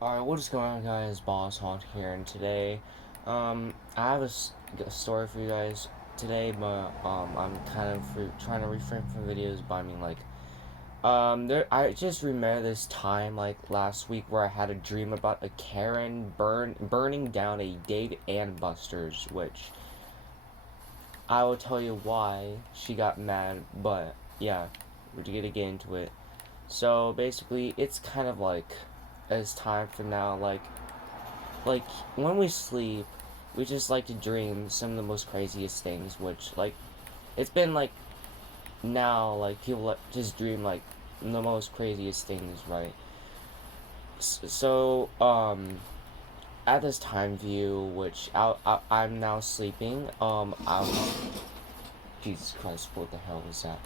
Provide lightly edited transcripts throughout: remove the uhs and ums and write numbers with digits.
Alright, what is going on, guys? Boss Haunt here, and today, I have a story for you guys today, but, I'm kind of trying to refrain from videos, but I mean, like, I just remember this time, like, last week where I had a dream about a Karen burning down a Dave and Buster's, which I will tell you why she got mad, but, yeah, we're gonna get into it. So, basically, it's kind of like, as time from now, like when we sleep, we just like to dream some of the most craziest things. Which it's been like now like people just dream like the most craziest things, right? So at this time view, which I'm now sleeping. Jesus Christ, what the hell was that?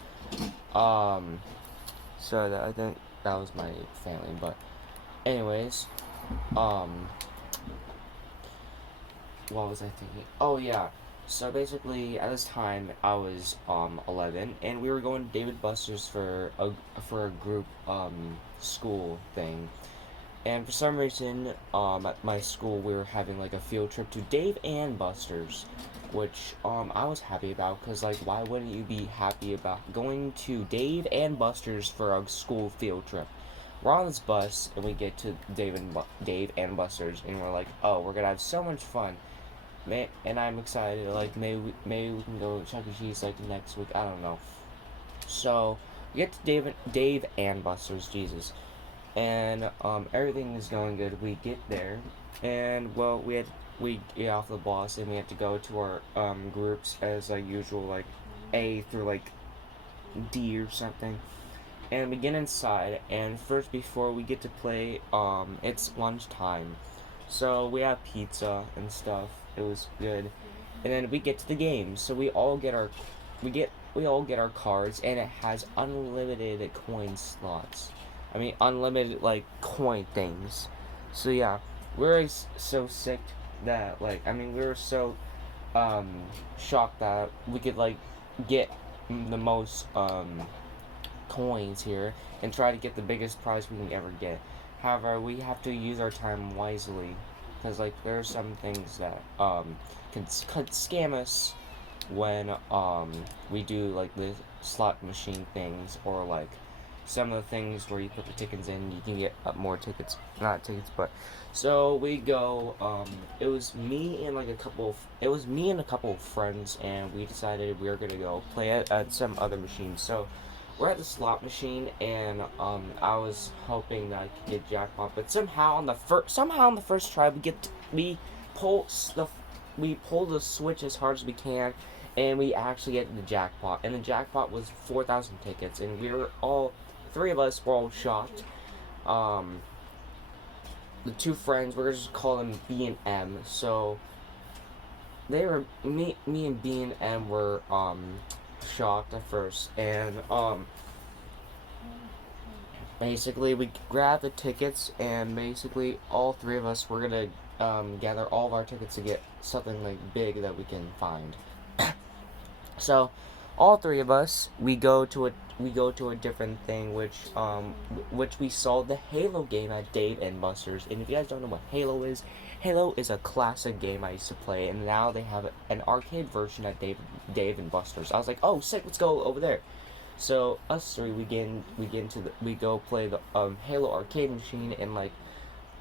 So I think that was my family, but anyways, um what was I thinking? Oh yeah. So basically, at this time, I was 11, and we were going to David Buster's for a group school thing. And for some reason, at my school, we were having like a field trip to Dave and Buster's, which I was happy about because like why wouldn't you be happy about going to Dave and Buster's for a school field trip? We're on this bus and we get to Dave and Buster's and we're like, oh, we're gonna have so much fun. And I'm excited. Like maybe we can go Chuck E. Cheese like next week. I don't know. So we get to Dave and Buster's. Jesus, and everything is going good. We get there, and well we get off the bus and we have to go to our groups as like usual, like A through like D or something. And we get inside, and first before we get to play, it's lunchtime, so we have pizza and stuff. It was good, and then we get to the game. So we all get our cards, and it has unlimited coin slots. I mean, unlimited like coin things. So yeah, we're so sick that like I mean we were so um shocked that we could like get the most coins here and try to get the biggest prize we can ever get. However, we have to use our time wisely because like there are some things that could scam us when we do like the slot machine things, or like some of the things where you put the tickets in, you can get more tickets, not tickets, but so we go. It was me and a couple of friends, and we decided we were gonna go play it at some other machines. So we're at the slot machine, and I was hoping that I could get jackpot, but somehow on the first try we pull the we pull the switch as hard as we can, and we actually get the jackpot. And the jackpot was 4,000 tickets, and we were all three of us were all shocked. Um, the two friends, we're just call them B and M. So they were me and B and M were shocked at first, and basically we grabbed the tickets, and basically all three of us were gonna gather all of our tickets to get something like big that we can find. So all three of us we go to a different thing, which we saw the Halo game at Dave and Buster's. And if you guys don't know what Halo is a classic game I used to play, and now they have an arcade version at Dave and Buster's. I was like, oh sick, let's go over there. So us three we go play the Halo arcade machine, and like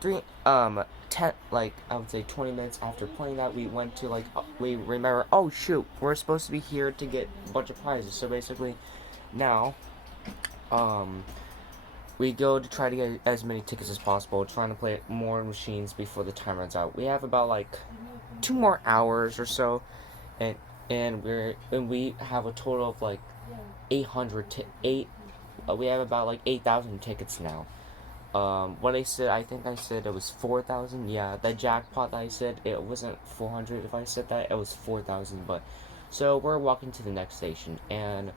three 10 like I would say 20 minutes after playing that, we went to like we remember, oh shoot, we're supposed to be here to get a bunch of prizes. So basically now um we go to try to get as many tickets as possible, trying to play more machines before the time runs out. We have about like 2 more hours or so, and we have a total of like 800 t- 8 we have about like 8,000 tickets now. What I said, I think I said it was 4,000. Yeah, the jackpot that I said, it wasn't 400 if I said that, it was 4,000. But, so we're walking to the next station, and,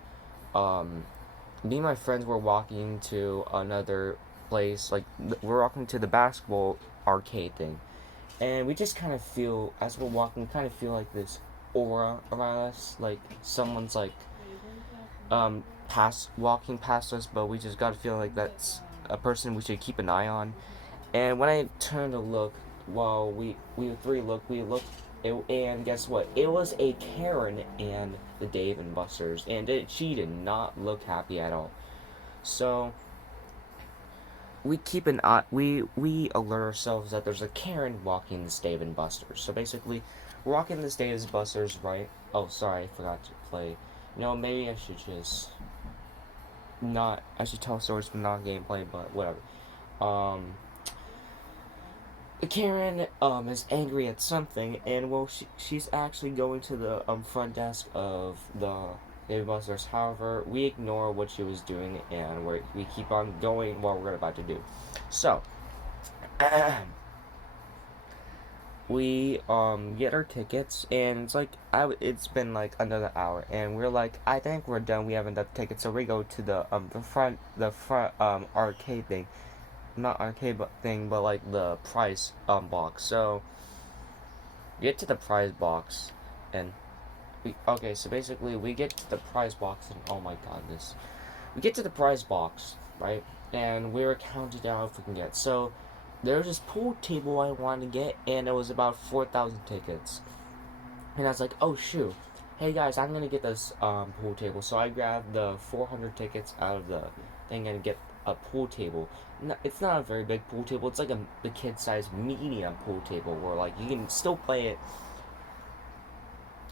um, me and my friends were walking to another place, like, we're walking to the basketball arcade thing. And we just kind of feel, as we're walking, kind of feel like this aura around us, like someone's like, walking past us, but we just gotta feel like that's a person we should keep an eye on. And when I turned to look, well, we looked, and guess what? It was a Karen and the Dave and Buster's, and she did not look happy at all. So we keep an eye. We alert ourselves that there's a Karen walking this Dave and Buster's. So basically, we're walking this Dave and Buster's, right? Oh, sorry, I forgot to play. Maybe I should just not. I should tell stories from non gameplay, but whatever. Karen is angry at something, and well, she's actually going to the front desk of the Dave Buster's. However, we ignore what she was doing, and we keep on going what we're about to do. So, we get our tickets, and it's been like another hour, and we're like, I think we're done. We haven't done the tickets, so we go to the front arcade thing, not arcade thing, but like the prize box. So get to the prize box, and so basically we get to the prize box, and oh my god, we get to the prize box, right? And we're counting down if we can get. So there's this pool table I wanted to get, and it was about 4,000 tickets. And I was like, oh shoot, hey guys, I'm gonna get this pool table. So I grabbed the 400 tickets out of the thing and get a pool table. No, it's not a very big pool table. It's like the kid-sized medium pool table where like you can still play it.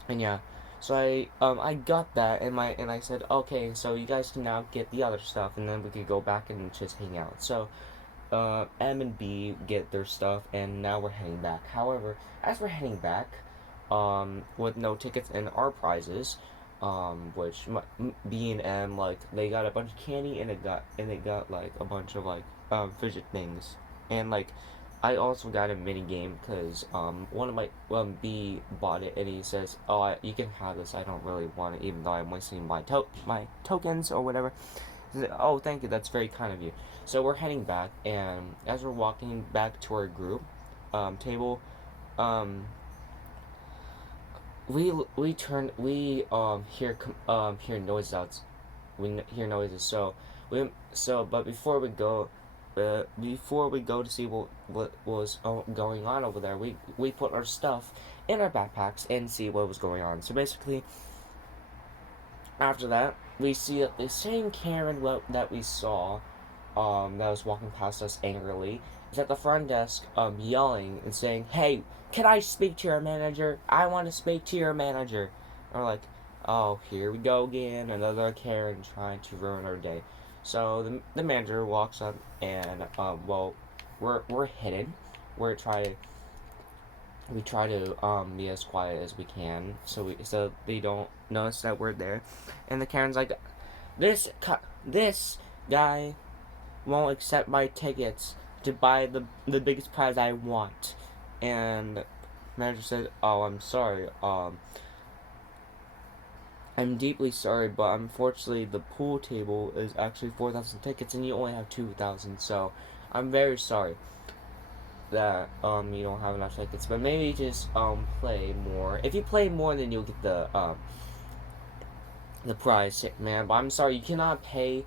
And yeah, so I got that, and I said, okay, so you guys can now get the other stuff, and then we could go back and just hang out. So M and B get their stuff, and now we're heading back. However, as we're heading back, with no tickets and our prizes, which B and M, like, they got a bunch of candy, and they got like a bunch of like fidget things, and like I also got a mini game because one of my B bought it, and he says, "Oh, you can have this. I don't really want it, even though I'm wasting my tokens or whatever." He said, "Oh, thank you. That's very kind of you." So we're heading back, and as we're walking back to our group table, um, we hear noises out. We hear noises. But before we go to see what was going on over there, we put our stuff in our backpacks and see what was going on. So basically, after that, we see the same Karen that we saw, that was walking past us angrily, is at the front desk, yelling and saying, "Hey, can I speak to your manager? I want to speak to your manager." And we're like, "Oh, here we go again, another Karen trying to ruin our day." So the manager walks up, and well, we're hidden. We try to be as quiet as we can, so they don't notice that we're there. And the Karen's like, this guy won't accept my tickets to buy the biggest prize I want. And the manager said, "Oh, I'm sorry. I'm deeply sorry, but unfortunately the pool table is actually 4,000 tickets, and you only have 2,000. So I'm very sorry that you don't have enough tickets. But maybe just play more. If you play more, then you'll get the prize, man. But I'm sorry, you cannot get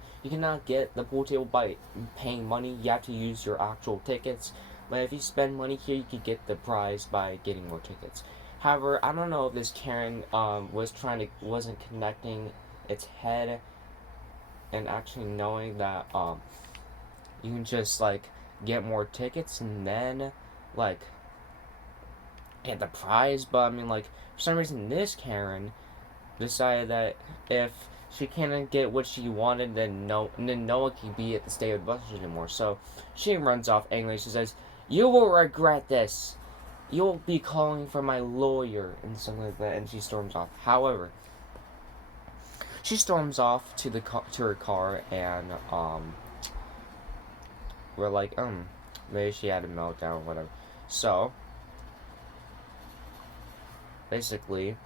the pool table by paying money. You have to use your actual tickets. But if you spend money here, you could get the prize by getting more tickets." However, I don't know if this Karen wasn't connecting its head and actually knowing that you can just like get more tickets and then like get the prize. But I mean, like, for some reason this Karen decided that if she can't get what she wanted, then no one can be at the State of Buses anymore. So she runs off angrily. She says, "You will regret this. You'll be calling for my lawyer," and something like that. And she storms off. However, she storms off to her car, and we're like, maybe she had a meltdown or whatever. So basically,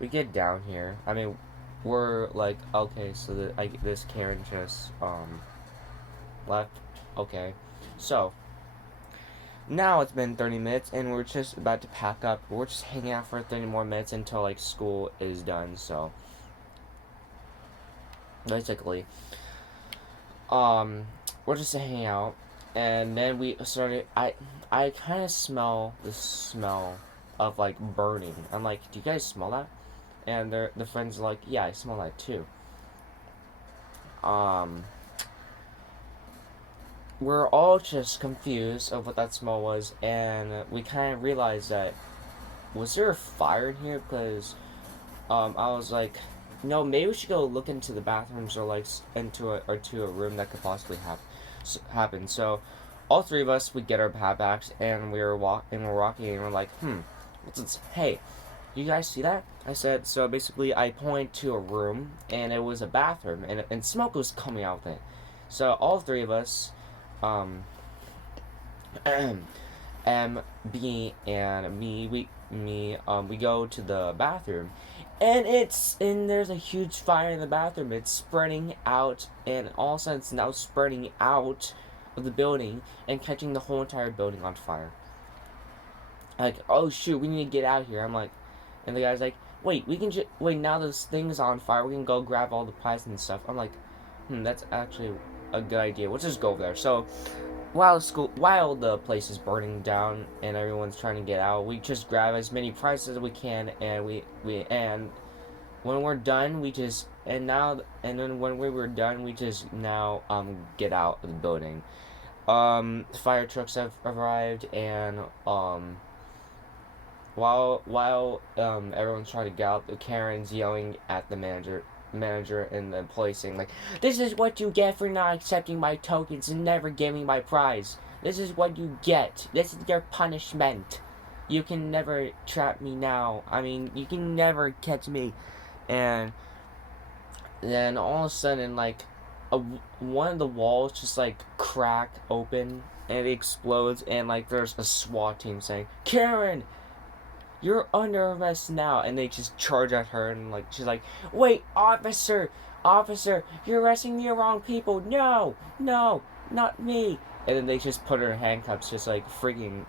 we get down here. I mean, we're like, okay, so this Karen just left. Okay, so now it's been 30 minutes, and we're just about to pack up. We're just hanging out for 30 more minutes until like school is done. So basically, we're just hanging out, and then we started. I kind of smell the smell of like burning. I'm like, do you guys smell that? And the friends are like, yeah, I smell that too. Um, we're all just confused of what that smell was, and we kind of realized that was there a fire in here? Because I was like, no, maybe we should go look into the bathrooms or like to a room that could possibly happen. So, all three of us would get our backpacks and we're walking and we're like, what's this? Hey, you guys see that? I said. So basically, I pointed to a room and it was a bathroom and smoke was coming out of it. So all three of us, um, M, B, and we go to the bathroom, and there's a huge fire in the bathroom. It's spreading out, and all of a sudden it's now spreading out of the building and catching the whole entire building on fire. Like, oh shoot, we need to get out of here. I'm like, and the guy's like, wait, we can just wait. Now this thing's on fire. We can go grab all the prizes and stuff. I'm like, that's actually a good idea. Let's just go over there. So while the place is burning down and everyone's trying to get out, we just grab as many prizes as we can, and and when we're done, then when we were done, we just now get out of the building. Fire trucks have arrived, and while everyone's trying to get out, the Karen's yelling at the manager and the employee saying like, this is what you get for not accepting my tokens and never giving my prize. This is what you get. This is your punishment. You can never trap me now. I mean, you can never catch me. And then all of a sudden, like, one of the walls just like crack open and it explodes, and like there's a SWAT team saying, Karen, you're under arrest now. And they just charge at her, and like she's like, wait, officer, you're arresting the wrong people. No, not me. And then they just put her in handcuffs, just like freaking.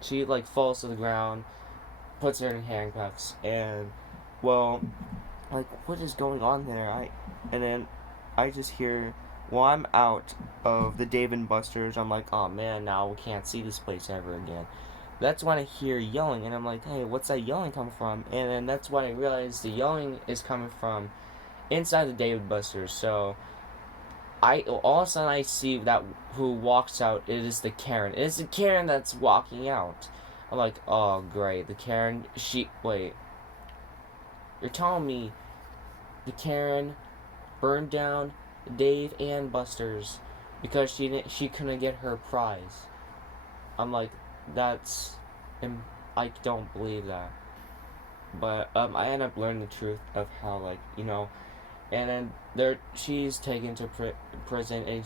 She like falls to the ground, puts her in handcuffs, and well, like, what is going on there? And then I just hear, well, I'm out of the Dave and Buster's. I'm like, oh man, now we can't see this place ever again. That's when I hear yelling, and I'm like, hey, what's that yelling coming from? And then that's when I realize the yelling is coming from inside the Dave and Buster's. So all of a sudden I see that who walks out. It is the Karen. It is the Karen that's walking out. I'm like, oh great, the Karen. Wait. You're telling me the Karen burned down Dave and Buster's because she couldn't get her prize. I'm like, I don't believe that. But I end up learning the truth of how, like, and then she's taken to prison, and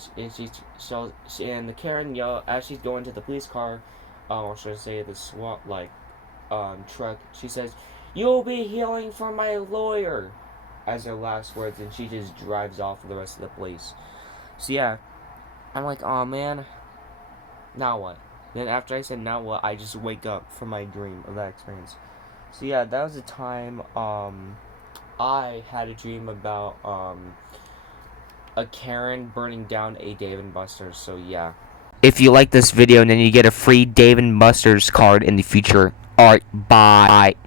the Karen yell as she's going to the police car, or should I say the SWAT truck. She says, "You'll be hearing from my lawyer," as her last words, and she just drives off with the rest of the police. So yeah, I'm like, oh man, now what? Then after I said now what, I just wake up from my dream of that experience. So yeah, that was the time I had a dream about a Karen burning down a Dave and Buster's. So yeah. If you like this video, then you get a free Dave and Buster's card in the future. Alright, bye.